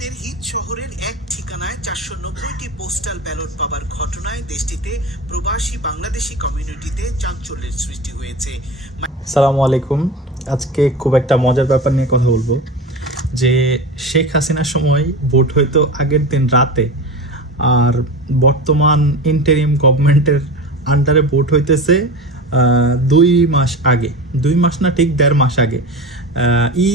বাহরাইনের hit শহরের এক ঠিকানায় চারশো নব্বইটি পোস্টাল ব্যালট পাবার ঘটনায় দেশটিতে প্রবাসী বাংলাদেশি কমিউনিটিতে চাঞ্চল্যের সৃষ্টি হয়েছে। সালাম আলাইকুম। আজকে খুব একটা মজার ব্যাপার নিয়ে কথা বলব। যে শেখ হাসিনার সময় ভোট হয়তো আগের দিন রাতে, আর বর্তমান ইন্টারিম গভর্নমেন্টের আন্ডারে ভোট হইতেছে দুই মাস আগে। দুই মাস না ঠিক দেড় মাস আগে। ই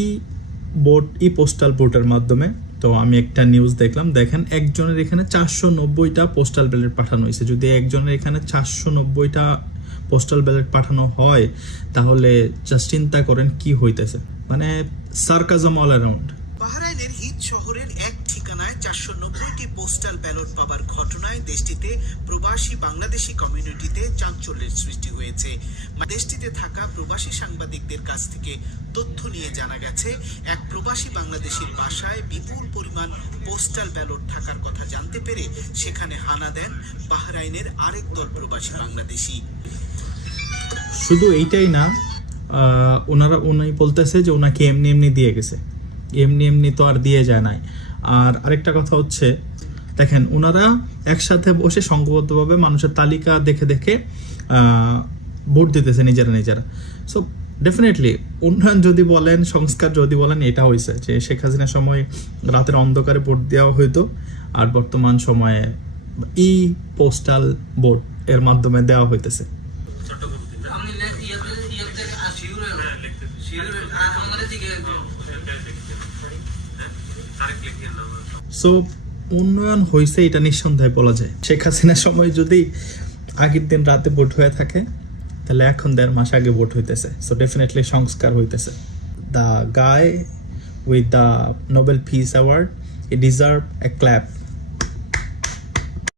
ভোট ই পোস্টাল ভোটের মাধ্যমে তো আমি একটা নিউজ দেখলাম। দেখেন একজনের এখানে চারশো নব্বইটা পোস্টাল ব্যালেট পাঠানো হয়েছে। যদি একজনের এখানে চারশো নব্বইটা পোস্টাল ব্যালেট পাঠানো হয়, তাহলে জাস্ট চিন্তা করেন কি হইতেছে। মানে সার্কাজম অল অ্যারাউন্ড বাহরাইনের হিট শহরের এক ঠিকানায় চারশো নব্বইটি পোস্টাল ব্যালট পাবার ঘটনায় দেশটিতে প্রবাসী বাংলাদেশি কমিউনিটিতে চাঞ্চল্যের সৃষ্টি হয়েছে। দেশটিতে থাকা প্রবাসী সাংবাদিকদের কাছ থেকে তথ্য নিয়ে জানা গেছে, এক প্রবাসী বাংলাদেশির বাসায় বিপুল পরিমাণ পোস্টাল ব্যালট থাকার কথা জানতে পেরে সেখানে হানা দেন বাহরাইনের আরেক দল প্রবাসী বাংলাদেশি। শুধু এইটাই না ওনারা, উনি বলতেছে যে ওনাকে এমনি এমনি দিয়ে গেছে। এমনি এমনি তো আর দিয়ে যায় নাই। আর আরেকটা কথা হচ্ছে দেখেন ওনারা একসাথে বসে সংঘবদ্ধভাবে মানুষের তালিকা দেখে দেখে ভোট দিতেছে নিজেরা নিজেরা। সো ডেফিনেটলি উন্নয়ন যদি বলেন, সংস্কার যদি বলেন, এটা হয়েছে যে শেখ হাসিনার সময় রাতের অন্ধকারে ভোট দেওয়া হইতো, আর বর্তমান সময়ে ই পোস্টাল ভোট এর মাধ্যমে দেওয়া হইতেছে। সো উন্নয়ন হয়েছে এটা নিঃসন্দেহে বলা যায়। শেখ হাসিনার সময় যদি আগের দিন রাতে ভোট হয়ে থাকে, তাহলে এখন দেড় মাস আগে ভোট হইতেছে। সো ডেফিনেটলি সংস্কার হইতেছে। The guy with the Nobel peace award he deserve a clap